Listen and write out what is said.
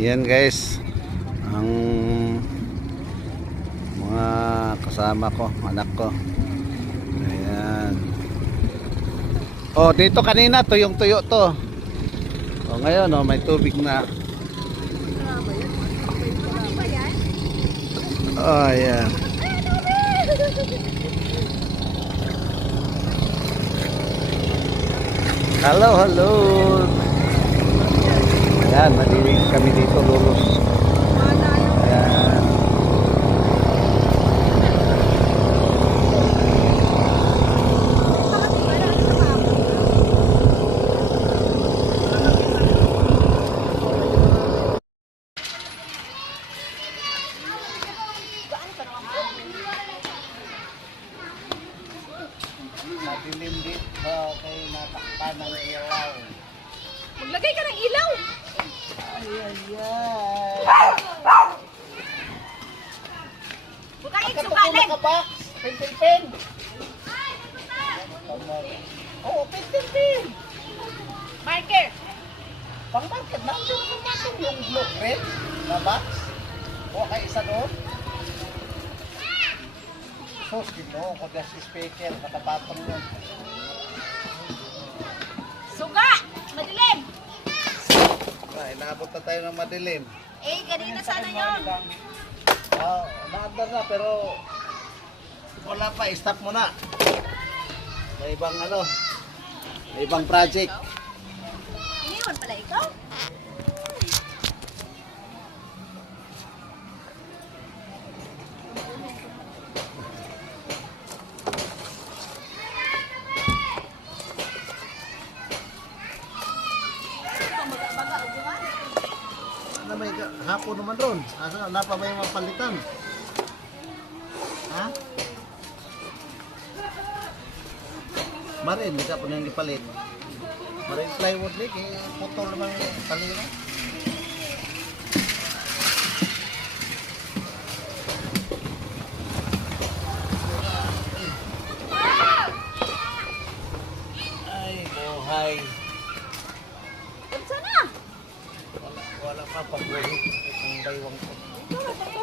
Yan guys, ang mga kasama ko, anak ko. Ayan. Oh, dito kanina tuyong tuyo to. Oh, ngayon oh, may tubig na. Oh, ayan. Hello, hello. Ayan, malilig kami dito, lulus. Ayan. Madilim dito kay natakpan ng ilaw. Maglagay ka ng ilaw. Ay, ay, ay. Huwag kang Ito iksukalin. nakabox. Pin. Oo, pin. Marker. Pang market, nandun yung blueprint na box. O kay isa doon. Sus, mo ko gas speaker, nakapatong yun. Suga. Madilim. Ay, naabot na tayo ng madilim. Eh, kanina sana yun. Naandar na pero wala pa, stop mo na. May ibang may ibang project. Iniwan pala ikaw. Ano may hapon naman ron? Asa na pa may mapalitan? Ha? Marin, hindi ka po nang ipalit. Marin plywood ni, putol naman yung talino. Ay, buhay. Saan na? Wala pa pag-uwi. Itong baywang ko. Ito,